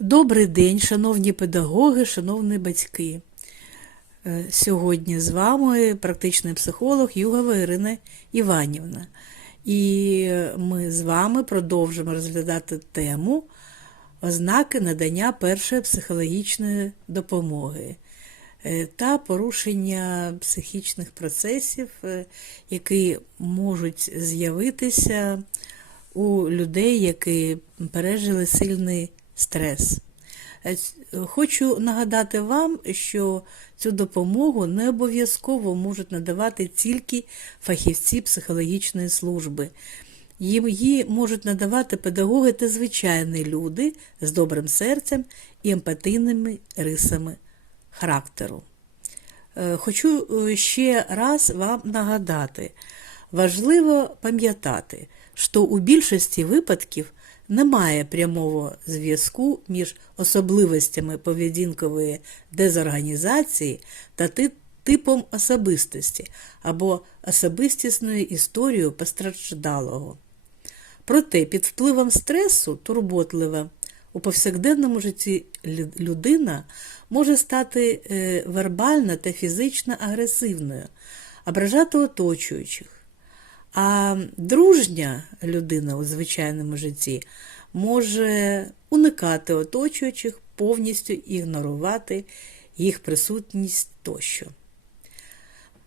Добрий день, шановні педагоги, шановні батьки. Е, Сьогодні з вами практичний психолог Югова Ірина Іванівна. І ми з вами продовжимо розглядати тему ознаки надання першої психологічної допомоги е, та порушення психічних процесів, е, які можуть з'явитися у людей, які пережили сильний стрес. Е, Хочу нагадати вам, що цю допомогу не обов'язково можуть надавати тільки фахівці психологічної служби. Їм її можуть надавати педагоги та звичайні люди з добрим серцем і емпатійними рисами характеру. Е, Хочу е, ще раз вам нагадати, важливо пам'ятати, що у більшості випадків немає прямого зв'язку між особливостями поведінкової дезорганізації та ти- типом особистості або особистісною історією постраждалого. Проте під впливом стресу турботлива у повсякденному житті людина може стати е, вербально та фізично агресивною, ображати оточуючих. А дружня людина у звичайному житті може уникати оточуючих, повністю ігнорувати їх присутність тощо.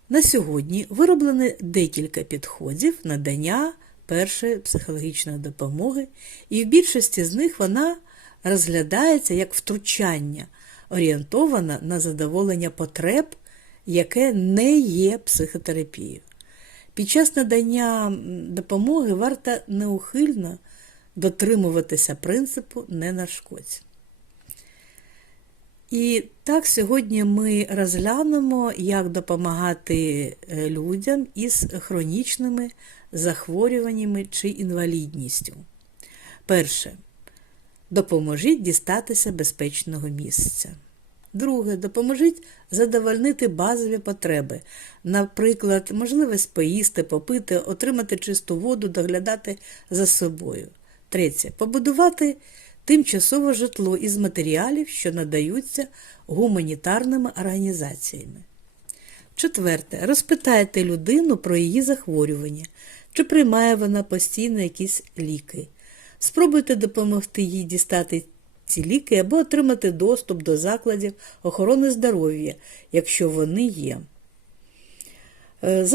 На сьогодні вироблено декілька підходів надання першої психологічної допомоги, і в більшості з них вона розглядається як втручання, орієнтована на задоволення потреб, яке не є психотерапією. Під час надання допомоги варто неухильно дотримуватися принципу не нашкодь. І так сьогодні ми розглянемо, як допомагати е, людям із хронічними захворюваннями чи інвалідністю. Перше. Допоможіть дістатися безпечного місця. Друге, допоможіть задовольнити базові потреби, наприклад, можливість поїсти, попити, отримати чисту воду, доглядати за собою. Третє, побудувати тимчасове житло із матеріалів, що надаються гуманітарними організаціями. Четверте, розпитайте людину про її захворювання, чи приймає вона постійно якісь ліки. Спробуйте допомогти їй дістати ці ліки або отримати доступ до закладів охорони здоров'я, якщо вони є. Е,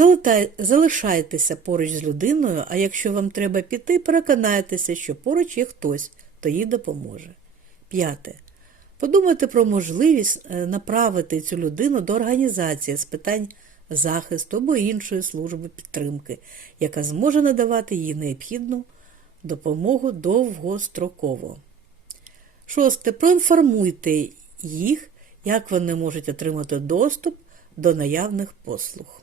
Залишайтеся поруч з людиною, а якщо вам треба піти, переконайтеся, що поруч є хтось, хто їй допоможе. П'яте. Подумайте про можливість е, направити цю людину до організації з питань захисту або іншої служби підтримки, яка зможе надавати їй необхідну допомогу довгостроково. Шосте. Проінформуйте їх, як вони можуть отримати доступ до наявних послуг.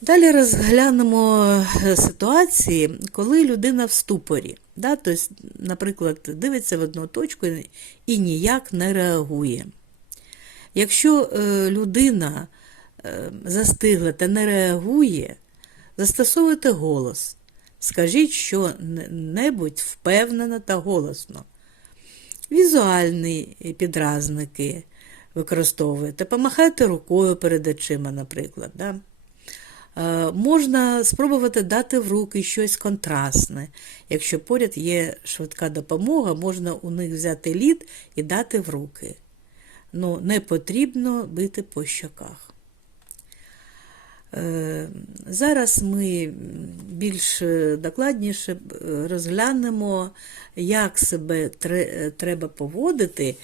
Далі розглянемо е, ситуації, коли людина в ступорі. Да? Тобто, наприклад, дивиться в одну точку і- ніяк не реагує. Якщо е, людина е, застигла та не реагує, застосовуйте голос. Скажіть що-небудь впевнено та голосно. Візуальні підразники використовуєте, помахайте рукою перед очима, наприклад. Да? Е, Можна спробувати дати в руки щось контрастне. Якщо поряд є швидка допомога, можна у них взяти лід і дати в руки. Ну, не потрібно бити по щоках. Е, Зараз ми більш е, докладніше е, розглянемо, як себе е, треба поводити,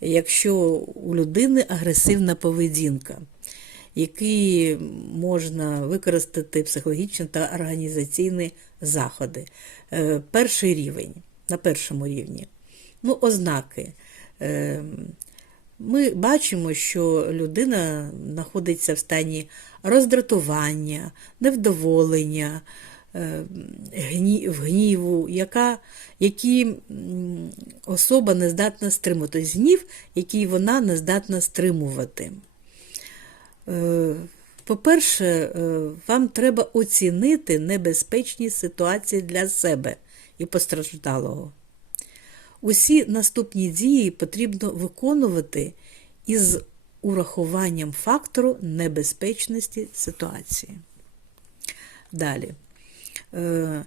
якщо у людини агресивна поведінка, які можна використати психологічні та організаційні заходи. Е, Перший рівень, на першому рівні. Ну, ознаки. Ми бачимо, що людина знаходиться в стані роздратування, невдоволення, е, гніву, яка, які особа не здатна стримувати. Тобто гнів, який вона не здатна стримувати. Е, По-перше, е, вам треба оцінити небезпечні ситуації для себе і постраждалого. Усі наступні дії потрібно виконувати із урахуванням фактору небезпечності ситуації. Далі. Е,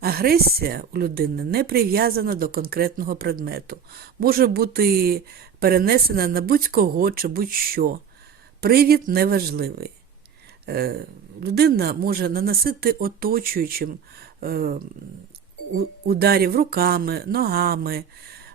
Агресія у людини не прив'язана до конкретного предмету, може бути перенесена на будь-кого чи будь-що. Привід неважливий. Е, Людина може наносити оточуючим е, ударів руками, ногами,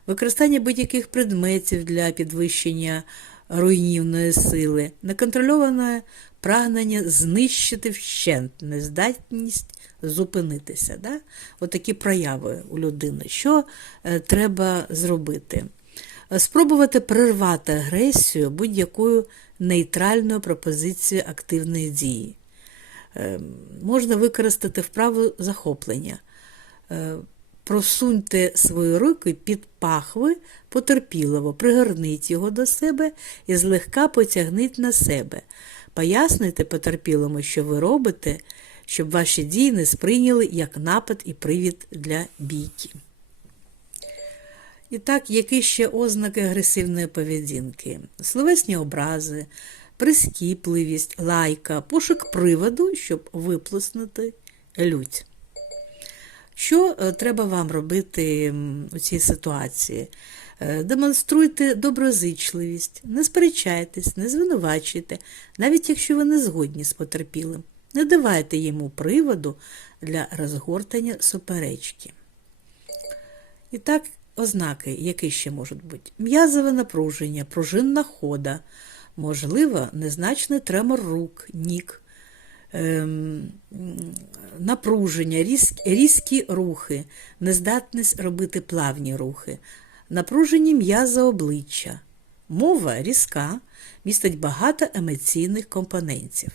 використання будь-яких предметів для підвищення руйнівної сили, неконтрольоване прагнення знищити вщент, нездатність зупинитися. Да? Отакі прояви у людини. Що е, треба зробити? Е, Спробувати перервати агресію будь-якою нейтральною пропозицією активної дії. Е, Можна використати вправу захоплення. Е, Просуньте свої руки під пахви потерпілого, пригорніть його до себе і злегка потягніть на себе. Пояснюйте потерпілому, що ви робите, щоб ваші дії не сприйняли як напад і привід для бійки. І так, які ще ознаки агресивної поведінки? Словесні образи, прискіпливість, лайка, пошук приводу, щоб виплеснути лють. Що е, треба вам робити у цій ситуації? Е, Демонструйте доброзичливість, не сперечайтесь, не звинувачуйте, навіть якщо ви не згодні з потерпілим. Не давайте йому приводу для розгортання суперечки. І так, ознаки, які ще можуть бути? М'язове напруження, пружинна хода, можливо, незначний тремор рук, ніг, ем, напруження, різкі, різкі рухи, нездатність робити плавні рухи, напружені м'яза обличчя. Мова різка, містить багато емоційних компонентів.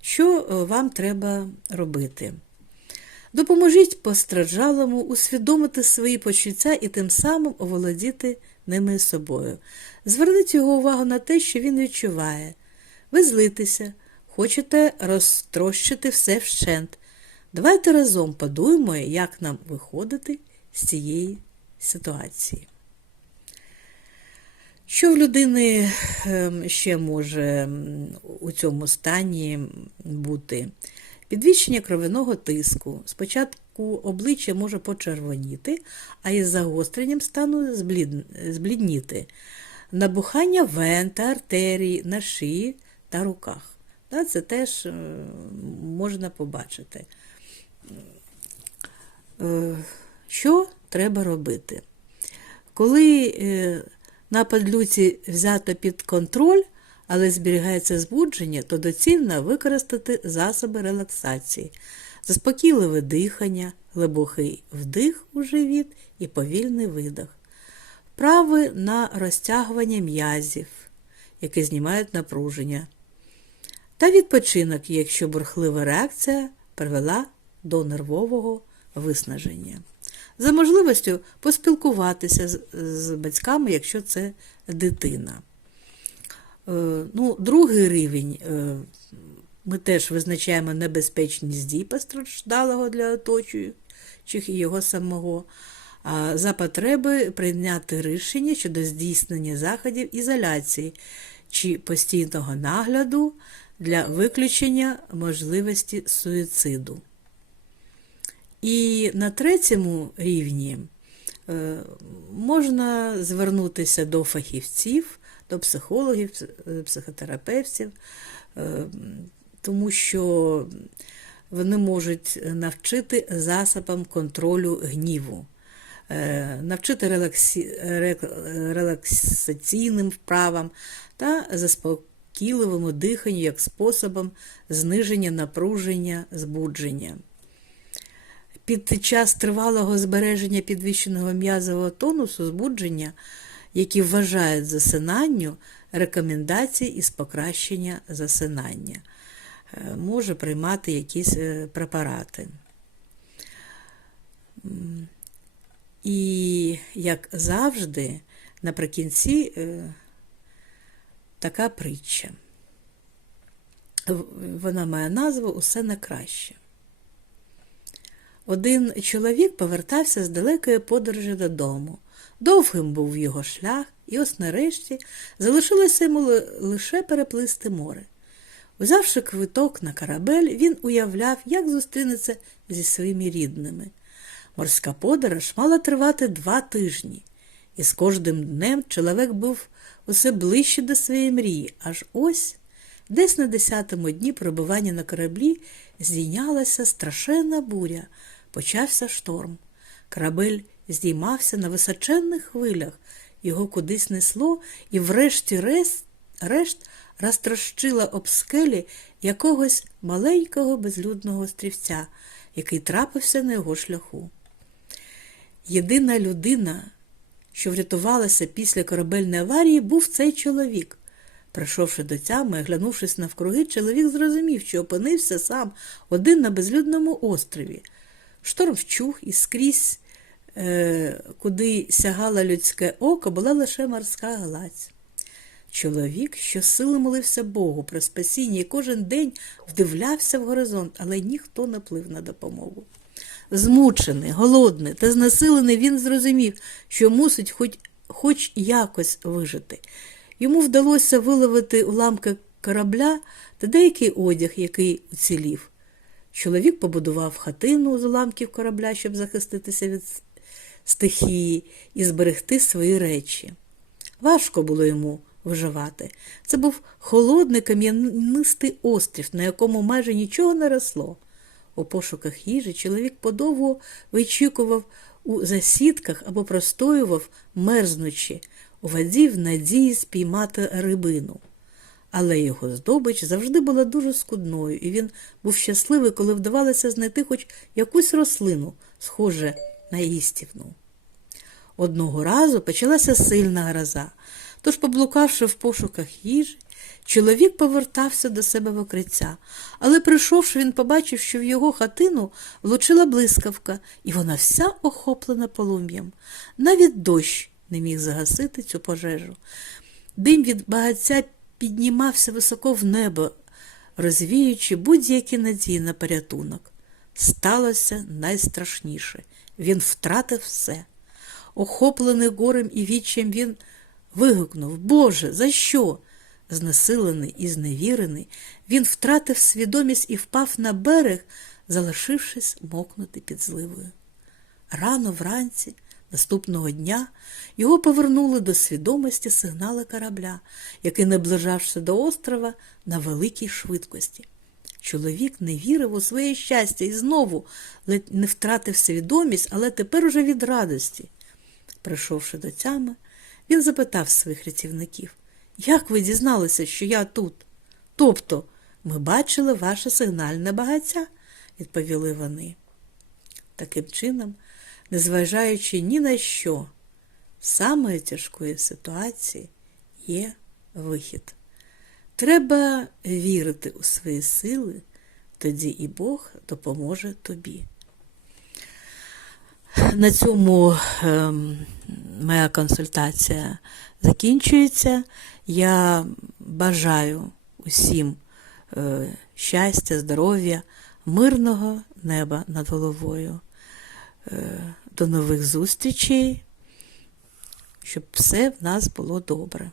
Що е, вам треба робити? Допоможіть постраждалому усвідомити свої почуття і тим самим оволодіти ними собою. Зверніть його увагу на те, що він відчуває. Ви злитеся, хочете розтрощити все вщент. Давайте разом подумаємо, як нам виходити з цієї ситуації. Що в людини ем, ще може у цьому стані бути? Підвищення кровяного тиску. Спочатку обличчя може почервоніти, а із загостренням стану зблід- зблідніти. Набухання вен та артерій на шиї та руках. Це теж е, можна побачити. Е, Що треба робити? Коли е, напад люті взято під контроль, але зберігається збудження, то доцільно використати засоби релаксації, заспокійливе дихання, глибокий вдих у живіт і повільний видих, вправи на розтягування м'язів, які знімають напруження, та відпочинок, якщо бурхлива реакція привела до нервового виснаження. За можливістю поспілкуватися з, з батьками, якщо це дитина. Е, ну, другий рівень е, ми теж визначаємо небезпечність дій постраждалого для оточуючих і його самого. За потреби прийняти рішення щодо здійснення заходів ізоляції чи постійного нагляду для виключення можливості суїциду. І на третьому рівні е, можна звернутися до фахівців, до психологів, психотерапевтів, е, тому що вони можуть навчити засобам контролю гніву, е, навчити релаксаційним вправам та заспокійливому диханню як способом зниження напруження, збудження. Під час тривалого збереження підвищеного м'язового тонусу збудження, які вважають засинанню, рекомендації із покращення засинання. Е, Може приймати якісь е, препарати. І, як завжди, наприкінці е, така притча. Вона має назву Усе на краще. Один чоловік повертався з далекої подорожі додому. Довгим був його шлях, і ось нарешті залишилося йому лише переплисти море. Узявши квиток на корабель, він уявляв, як зустрінеться зі своїми рідними. Морська подорож мала тривати два тижні, і з кожним днем чоловік був усе ближче до своєї мрії, аж ось, десь на десятому дні перебування на кораблі здійнялася страшенна буря, почався шторм. Корабель здіймався на височенних хвилях, його кудись несло, і врешті решт, решт розтрощила об скелі якогось маленького безлюдного острівця, який трапився на його шляху. Єдина людина, що врятувалася після корабельної аварії, був цей чоловік. Прийшовши до тями, глянувшись навкруги, чоловік зрозумів, що опинився сам один на безлюдному острові. Шторм вчух і скрізь, е, куди сягало людське око, була лише морська гладь. Чоловік щосили молився Богу про спасіння і кожен день вдивлявся в горизонт, але ніхто не плив на допомогу. Змучений, голодний та знесилений, він зрозумів, що мусить хоч, хоч якось вижити. Йому вдалося виловити уламки корабля та деякий одяг, який уцілів. Чоловік побудував хатину з уламків корабля, щоб захиститися від стихії і зберегти свої речі. Важко було йому виживати. Це був холодний кам'янистий острів, на якому майже нічого не росло. У пошуках їжі чоловік подовго вичікував у засідках або простоював, мерзнучи, у воді в надії спіймати рибину. Але його здобич завжди була дуже скудною, і він був щасливий, коли вдавалося знайти хоч якусь рослину, схоже на їстівну. Одного разу почалася сильна гроза, тож, поблукавши в пошуках їжі, чоловік повертався до себе в укриття, але прийшовши, він побачив, що в його хатину влучила блискавка, і вона вся охоплена полум'ям. Навіть дощ не міг загасити цю пожежу. Дим від багаття піднімався високо в небо, розвіючи будь-які надії на порятунок. Сталося найстрашніше. Він втратив все. Охоплений горем і відчим він вигукнув Боже, за що? Знесилений і зневірений, він втратив свідомість і впав на берег, залишившись мокнути під зливою. Рано вранці, наступного дня, його повернули до свідомості сигнали корабля, який наближався до острова на великій швидкості. Чоловік не вірив у своє щастя і знову ледь не втратив свідомість, але тепер уже від радості. Прийшовши до тями, він запитав своїх рятівників, як ви дізналися, що я тут? Тобто, ми бачили ваше сигнальне багаття, відповіли вони. Таким чином, незважаючи ні на що, з самої тяжкої ситуації є вихід. Треба вірити у свої сили, тоді і Бог допоможе тобі. На цьому ем, моя консультація закінчується. Я бажаю усім е, щастя, здоров'я, мирного неба над головою. Е, до нових зустрічей, щоб все в нас було добре.